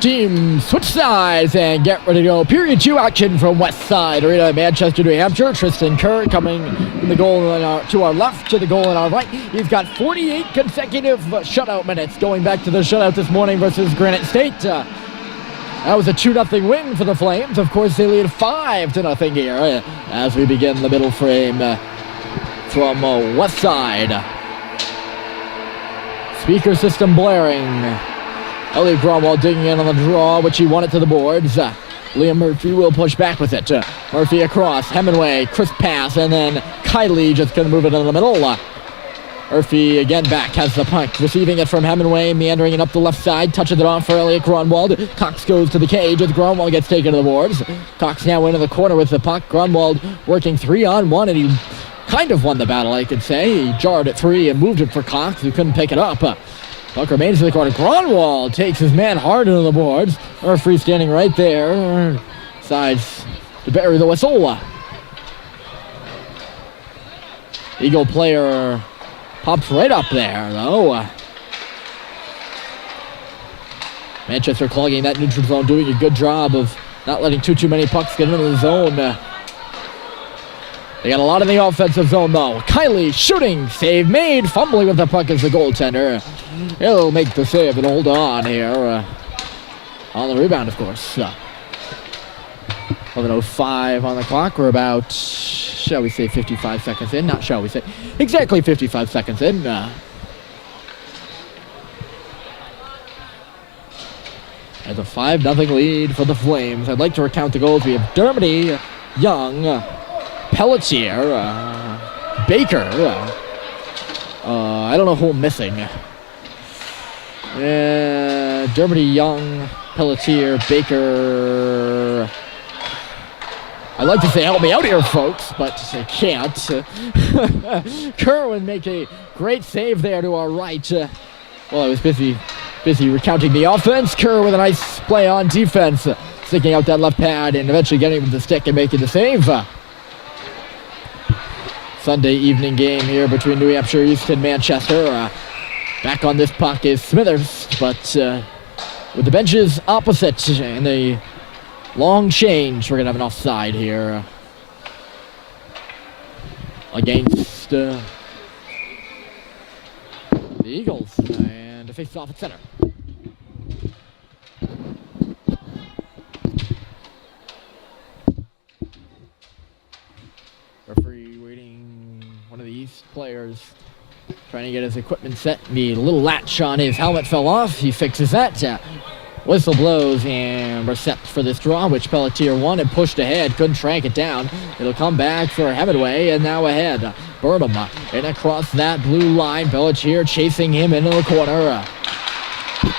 Team switch sides and get ready to go. Period 2 action from West Side Arena, Manchester, New Hampshire. Tristan Kerr coming from the goal to our left, to the goal on our right. He's got 48 consecutive shutout minutes going back to the shutout this morning versus Granite State. That was a 2-0 win for the Flames. Of course, they lead 5-0 here as we begin the middle frame from West Side. Speaker system blaring. Elliot Gromwald digging in on the draw, which he wanted to the boards. Liam Murphy will push back with it. Murphy across, Hemingway, crisp pass, and then Kylie just going to move it in the middle. Murphy again back, has the puck, receiving it from Hemingway, meandering it up the left side, touches it off for Elliot Gromwald. Cox goes to the cage as Gromwald gets taken to the boards. Cox now into the corner with the puck. Gromwald working 3-on-1, and he kind of won the battle, I could say. He jarred at 3 and moved it for Cox, who couldn't pick it up. Puck remains in the corner. Gromwald takes his man hard into the boards. Murphy standing right there. Decides to bury the whistle. Eagle player pops right up there, though. Manchester clogging that neutral zone, doing a good job of not letting too many pucks get into the zone. They got a lot in the offensive zone, though. Kylie shooting, save made, fumbling with the puck as the goaltender. He'll make the save and hold on here. On the rebound, of course. 11:05 on the clock. We're about, shall we say, 55 seconds in? Not shall we say, exactly 55 seconds in. As a 5-0 lead for the Flames. I'd like to recount the goals. We have Dermody, Young, Pelletier, Baker. I don't know who I'm missing. Dermody, Young, Pelletier, Baker. I'd like to say help me out here, folks, but I can't. Kerr would make a great save there to our right. Well, I was busy recounting the offense. Kerr with a nice play on defense, sticking out that left pad and eventually getting with the stick and making the save. Sunday evening game here between New Hampshire East and Manchester. Back on this puck is Smithers, but with the benches opposite and the long change, we're going to have an offside here against the Eagles. And a face-off at center. Referee waiting, one of the East players trying to get his equipment set. The little latch on his helmet fell off. He fixes that. Whistle blows, and we're set for this draw, which Pelletier won and pushed ahead. Couldn't track it down. It'll come back for Hemingway, and now ahead. Burnham in across that blue line. Pelletier chasing him into the corner.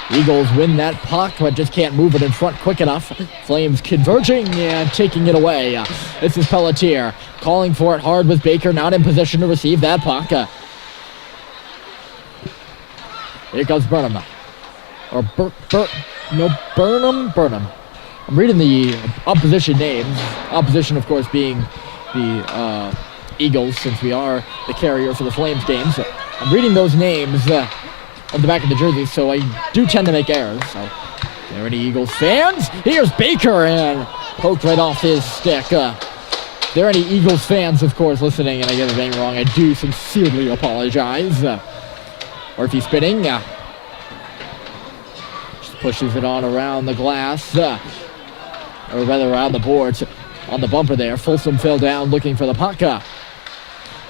Eagles win that puck, but just can't move it in front quick enough. Flames converging and taking it away. This is Pelletier calling for it hard with Baker, not in position to receive that puck. Here comes Burnham. Or Burnham. I'm reading the opposition names. Opposition, of course, being the Eagles, since we are the carrier for the Flames games. I'm reading those names on the back of the jersey, so I do tend to make errors. So, there are any Eagles fans? Here's Baker, and poked right off his stick. There are any Eagles fans, of course, listening, and I get anything wrong, I do sincerely apologize. Murphy spinning. Just pushes it on around the glass. Or rather around the boards. On the bumper there. Folsom fell down looking for the puck. And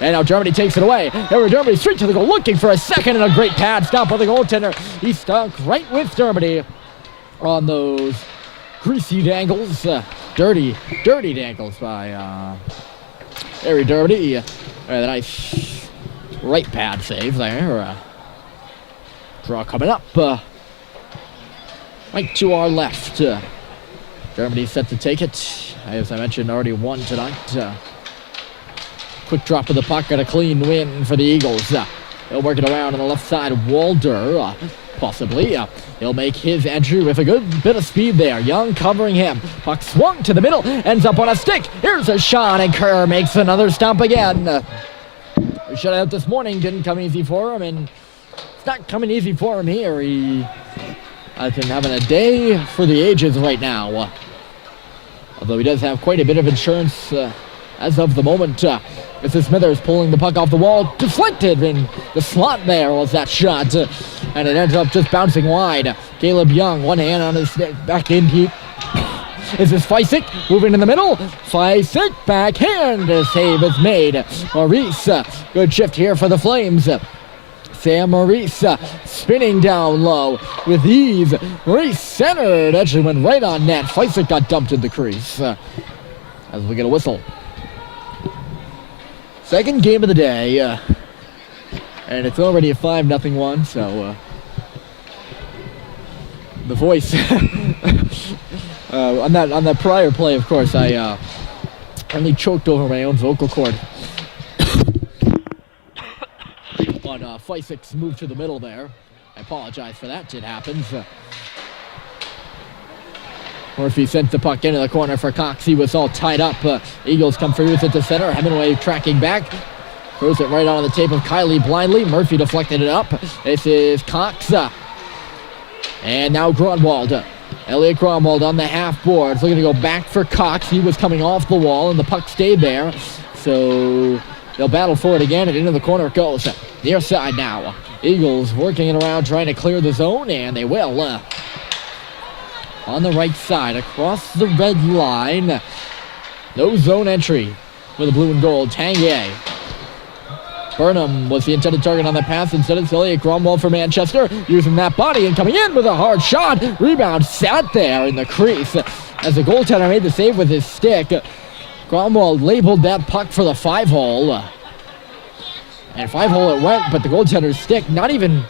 now Germany takes it away. Here Germany straight to the goal, looking for a second, and a great pad stop by the goaltender. He stuck right with Germany on those greasy dangles. Dirty dangles by Harry Dermody. A nice right pad save there. Draw coming up. Right to our left. Germany set to take it. As I mentioned, already won tonight. Quick drop of the puck and a clean win for the Eagles. He'll work it around on the left side. Walder, possibly. He'll make his entry with a good bit of speed there. Young covering him. Puck swung to the middle. Ends up on a stick. Here's a shot, and Kerr makes another stomp again. The shutout this morning didn't come easy for him, and it's not coming easy for him here. He I've been having a day for the ages right now. Although he does have quite a bit of insurance as of the moment. Mrs. Smithers pulling the puck off the wall. Deflected in the slot there was that shot. And it ends up just bouncing wide. Caleb Young, one hand on his stick, back in deep. This is Feisik moving in the middle. Feisik backhand. A save is made. Maurice, good shift here for the Flames. Sam Maurice spinning down low with ease. Maurice centered. Actually went right on net. Feisik got dumped in the crease. As we get a whistle. Second game of the day. And it's already a 5-0 one, so the voice on that prior play, of course, I only choked over my own vocal cord. But Feisik's move to the middle there. I apologize for that. It happens. Murphy sent the puck into the corner for Cox. He was all tied up. Eagles come through with it to center. Hemingway tracking back. Throws it right onto the tape of Kylie blindly. Murphy deflected it up. This is Cox. And now Grunwald. Elliot Grunwald on the half boards. Looking to go back for Cox. He was coming off the wall and the puck stayed there. So they'll battle for it again and into the corner it goes. Near side now. Eagles working it around trying to clear the zone and they will. On the right side across the red line. No zone entry for the blue and gold. Tanguay. Burnham was the intended target on the pass. Instead it's Elliot Grunwald for Manchester. Using that body and coming in with a hard shot. Rebound sat there in the crease as the goaltender made the save with his stick. Grunwald labeled that puck for the 5-hole. And 5-hole it went, but the goaltender's stick not even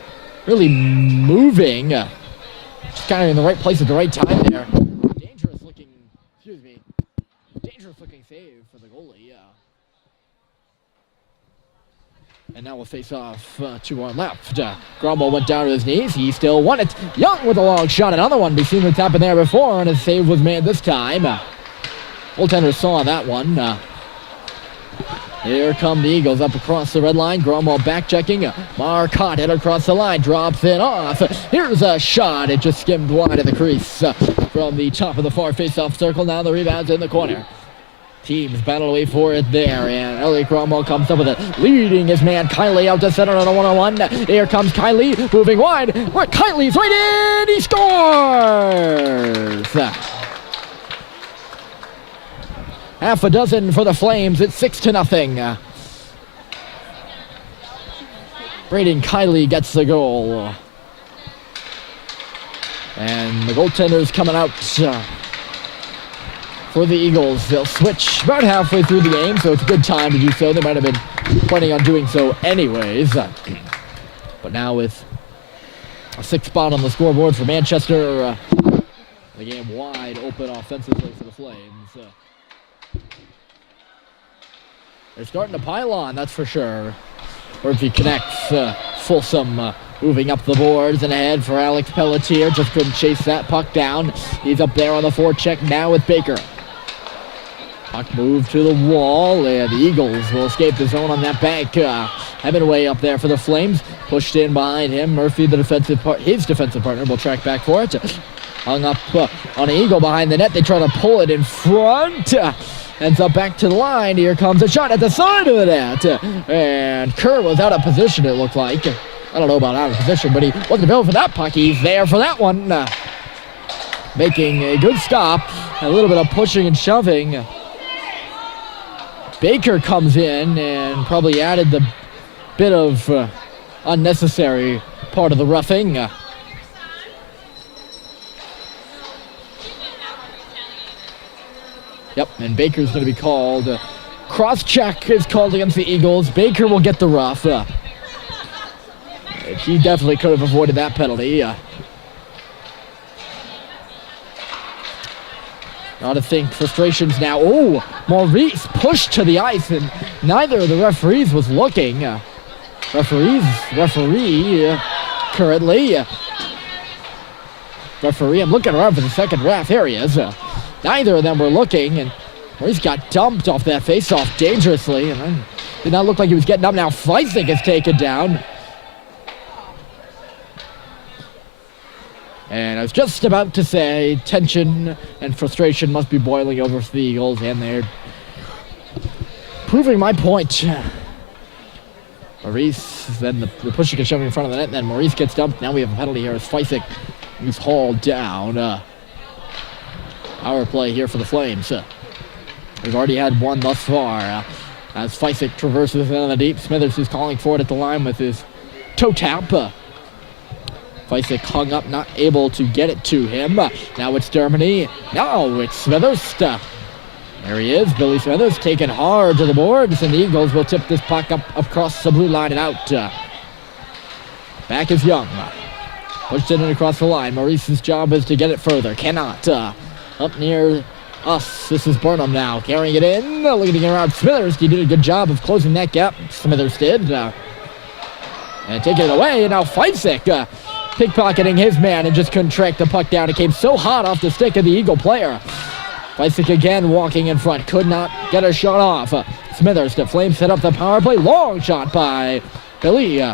really moving. Just kind of in the right place at the right time there. Dangerous looking save for the goalie. And now we'll face off to our left. Grunwald went down to his knees. He still won it. Young with a long shot. Another one. We've seen what's happened there before, and a save was made this time. Goaltender saw that one. Here come the Eagles up across the red line. Grunwald back checking. Marcotte head across the line. Drops it off. Here's a shot. It just skimmed wide of the crease from the top of the far face-off circle. Now the rebound's in the corner. Teams battle away for it there, and Elliot Grunwald comes up with it, leading his man Kylie out to center on a one-on-one. Here comes Kylie, moving wide. Kylie's right in. He scores. Half a dozen for the Flames. It's 6-0. Braden Kylie gets the goal. And the goaltender's coming out for the Eagles. They'll switch about halfway through the game, so it's a good time to do so. They might have been planning on doing so anyways. But now with a 6th spot on the scoreboard for Manchester, the game wide open offensively for the Flames. They're starting to pile on, that's for sure. Murphy connects. Folsom moving up the boards and ahead for Alex Pelletier. Just couldn't chase that puck down. He's up there on the forecheck now with Baker. Puck moved to the wall, and the Eagles will escape the zone on that bank. Hemingway up there for the Flames. Pushed in behind him. Murphy, his defensive partner, will track back for it. Hung up on an Eagle behind the net. They try to pull it in front. Ends up back to the line. Here comes a shot at the side of the net. And Kerr was out of position, it looked like. I don't know about out of position, but he wasn't built for that puck. He's there for that one. Making a good stop. A little bit of pushing and shoving. Baker comes in and probably added the bit of unnecessary part of the roughing. Yep, and Baker's going to be called. Cross-check is called against the Eagles. Baker will get the rough. He definitely could have avoided that penalty. Gotta think frustrations now. Oh, Maurice pushed to the ice, and neither of the referees was looking. Referee currently. Referee, I'm looking around for the second ref. Here he is. Neither of them were looking, and Maurice got dumped off that face-off dangerously, and then did not look like he was getting up. Now Feisik is taken down. And I was just about to say tension and frustration must be boiling over for the Eagles, and they're proving my point. Maurice, then the pushing and shoving in front of the net, and then Maurice gets dumped. Now we have a penalty here as Feisik is hauled down. Power play here for the Flames. We've already had one thus far. As Feisik traverses into the deep, Smithers is calling for it at the line with his toe tap. Feisik hung up, not able to get it to him. Now it's Dermody. Now it's Smithers. There he is, Billy Smithers, taken hard to the boards, and the Eagles will tip this puck up across the blue line and out. Back is Young. Pushed it in across the line. Maurice's job is to get it further. Cannot. Up near us. This is Burnham now, carrying it in. Looking to get around Smithers. He did a good job of closing that gap. Smithers did. And taking it away, and now Feisik pickpocketing his man and just couldn't track the puck down. It came so hot off the stick of the Eagle player. Feisik again walking in front. Could not get a shot off. Smithers, the Flames set up the power play. Long shot by Billy.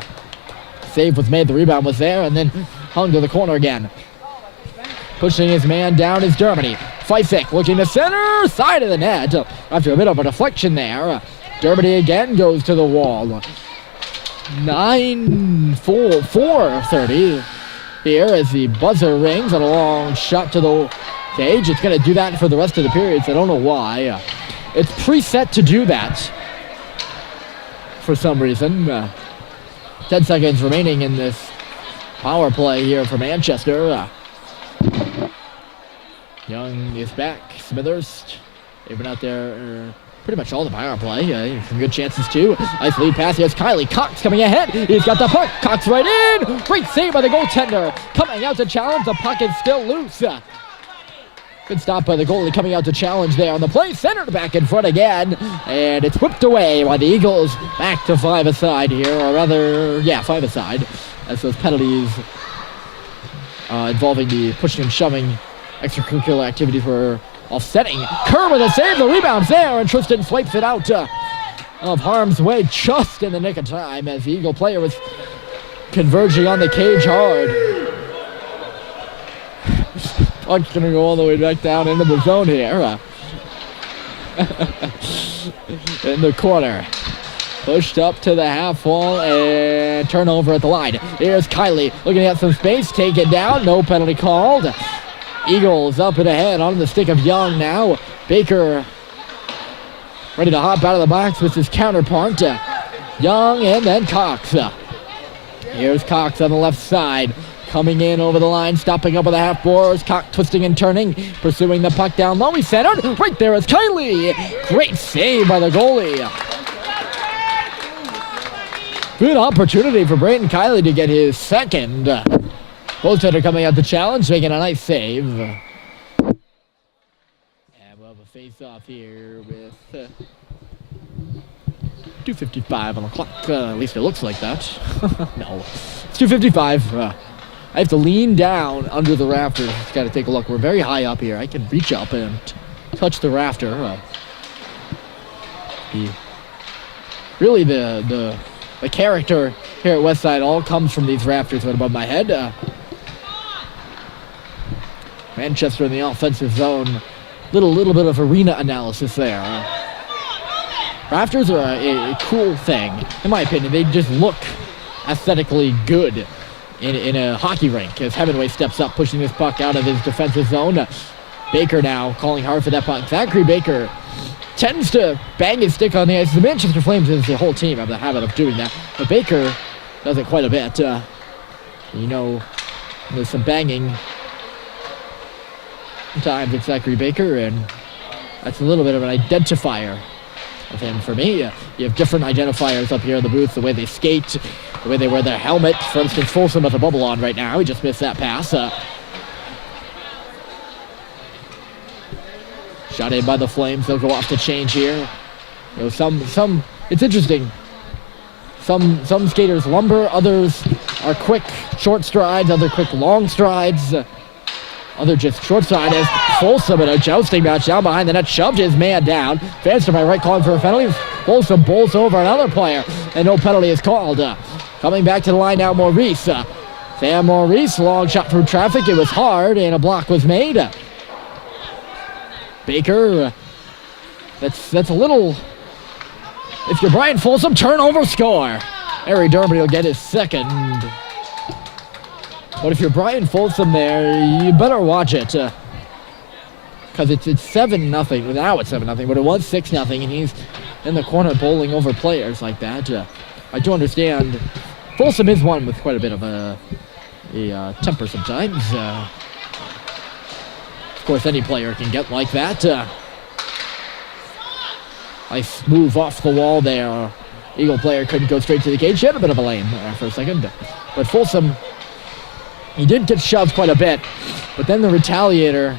Save was made. The rebound was there, and then hung to the corner again. Pushing his man down is Dermody. Feisik looking to center side of the net. After a bit of a deflection there. Dermody again goes to the wall. 4:30 here as the buzzer rings on a long shot to the cage. It's going to do that for the rest of the periods. I don't know why. It's preset to do that for some reason. 10 seconds remaining in this power play here for Manchester. Young is back. Smithers, they've been out there pretty much all the power play. Some good chances too. Nice lead pass. Here's Kylie Cox coming ahead. He's got the puck. Cox right in. Great save by the goaltender. Coming out to challenge. The puck is still loose. Good stop by the goalie coming out to challenge there on the play. Centered back in front again. And it's whipped away by the Eagles. Back to 5-a-side here. Or rather, 5-a-side. As those penalties involving the pushing and shoving extracurricular activities were offsetting. Kerr with a save. The rebound's there. And Tristan swipes it out of harm's way just in the nick of time as the Eagle player was converging on the cage hard. Puck's going to go all the way back down into the zone here. In the corner. Pushed up to the half wall and turnover at the line. Here's Kylie looking at some space. Taken down. No penalty called. Eagles up and ahead on the stick of Young now. Baker ready to hop out of the box with his counterpart. Young and then Cox. Here's Cox on the left side. Coming in over the line, stopping up with the half boards. Cox twisting and turning, pursuing the puck down low. He centered. Right there is Kylie. Great save by the goalie. Good opportunity for Brayden Kylie to get his second. Goaltender coming out the challenge, making a nice save. And we'll have a face-off here with 2:55 on the clock. At least it looks like that. No, it's 2:55. I have to lean down under the rafters. Just got to take a look. We're very high up here. I can reach up and touch the rafter. Really, the character here at Westside all comes from these rafters right above my head. Manchester in the offensive zone. Little bit of arena analysis there. Rafters are a cool thing, in my opinion. They just look aesthetically good in a hockey rink as Hemingway steps up, pushing this puck out of his defensive zone. Baker now calling hard for that puck. Zachary Baker tends to bang his stick on the ice. The Manchester Flames, as the whole team, have the habit of doing that. But Baker does it quite a bit. There's some banging sometimes with Zachary Baker, and that's a little bit of an identifier of him for me. You have different identifiers up here in the booth, the way they skate, the way they wear their helmet. For instance, Folsom with a bubble on right now. He just missed that pass. Shot in by the Flames. They'll go off to change here. Some. It's interesting. Some skaters lumber. Others are quick, short strides. Other quick, long strides. Other just short stride as Folsom in a jousting match down behind the net shoved his man down. Fans to my right calling for a penalty. Folsom bolts over another player and no penalty is called. Coming back to the line now, Maurice. Sam Maurice, long shot through traffic. It was hard, and a block was made. Baker, that's a little... If you're Brian Folsom, turnover, score. Harry Dermody will get his second. But if you're Brian Folsom there, you better watch it. Because it's 7-0. Now it's 7-0, but it was 6-0, and he's in the corner bowling over players like that. I do understand Folsom is one with quite a bit of a temper sometimes. Of course, any player can get like that. Nice move off the wall there. Eagle player couldn't go straight to the cage. She had a bit of a lane for a second. But Folsom, he did get shoved quite a bit. But then the retaliator,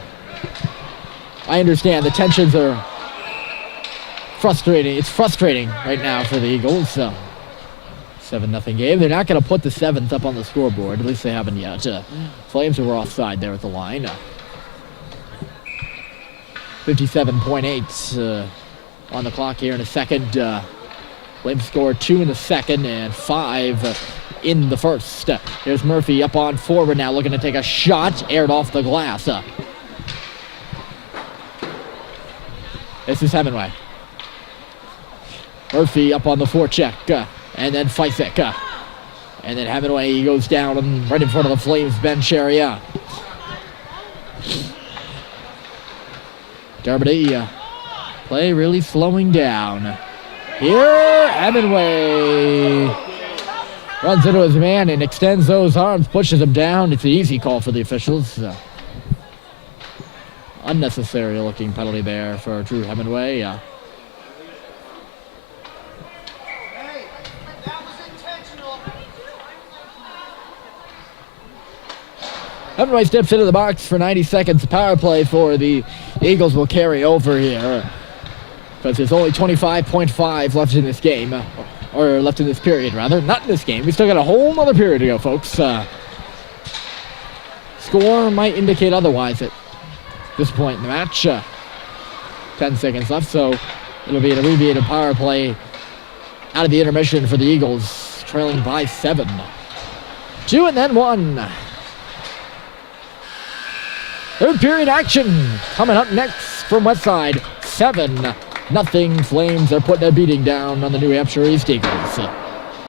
I understand the tensions are frustrating. It's frustrating right now for the Eagles. 7-0 game. They're not going to put the 7th up on the scoreboard. At least they haven't yet. Flames were offside there at the line. 57.8 on the clock here in a second. Flames scored 2 in the second and 5 in the first. Here's Murphy up on forward now, looking to take a shot, aired off the glass. This is Hemingway. Murphy up on the forecheck, and then Feisek. And then Hemingway, he goes down right in front of the Flames bench area. Dermody, play really slowing down. Here, Hemingway runs into his man and extends those arms, pushes him down. It's an easy call for the officials. Unnecessary looking penalty there for Drew Hemingway. Hemingway steps into the box for 90 seconds. Power play for the Eagles will carry over here, because there's only 25.5 left in this game, or left in this period, rather. Not in this game. We still got a whole other period to go, folks. Score might indicate otherwise at this point in the match. 10 seconds left, so it'll be an abbreviated power play out of the intermission for the Eagles, trailing by 7. 2 and then 1. Third period action coming up next from Westside. 7-0 Flames are putting a beating down on the New Hampshire East Eagles.